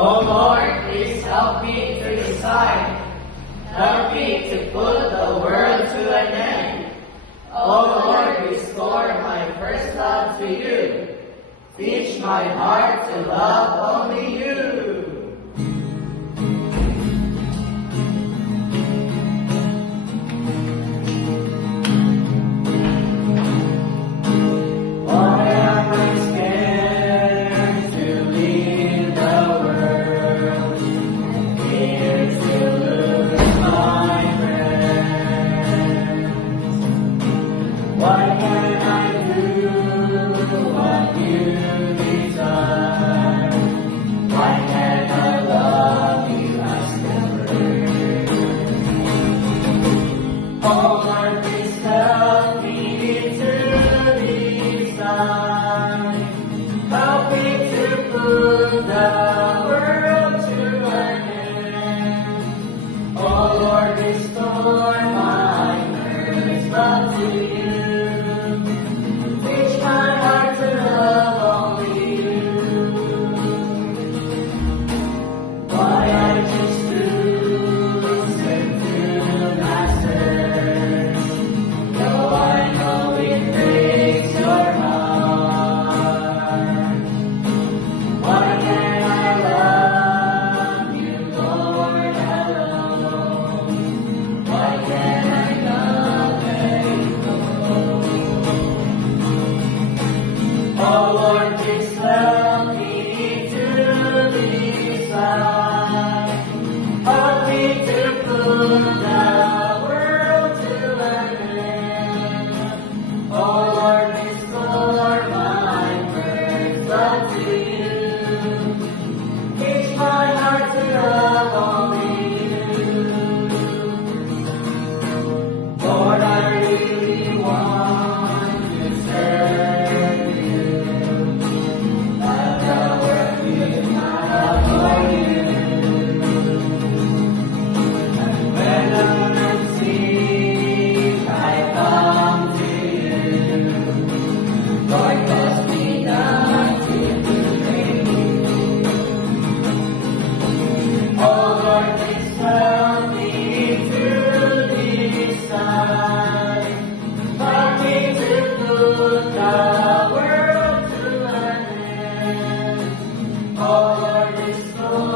Oh Lord, please help me to decide. Help me to put the world to an end. Oh Lord, restore my first love to you. Teach my heart to love only you. Why am I scared to leave the world? Fear to lose my friends. Why can't I do what you desire? Why can't I love you as never? Oh Lord, please help me to decide. Help me to put the world to an end. Oh Lord, restore my first love to you. Teach my heart to love only you. Why I just lose and do not search, though I know it breaks your heart. Why can't I love you, Lord, alone? Why can't I not let you go? Oh Lord, please help me to decide. Help me to put the world to an end. Oh Lord, restore my first love to you. Teach my heart to love only you. Lord, I really want to serve you. Let the world be my love for you. And when I'm sick, I come to you. Lord, cause me not to betray you. Oh Lord, please help me to decide. Help me to put the world to an end. Oh Lord, restore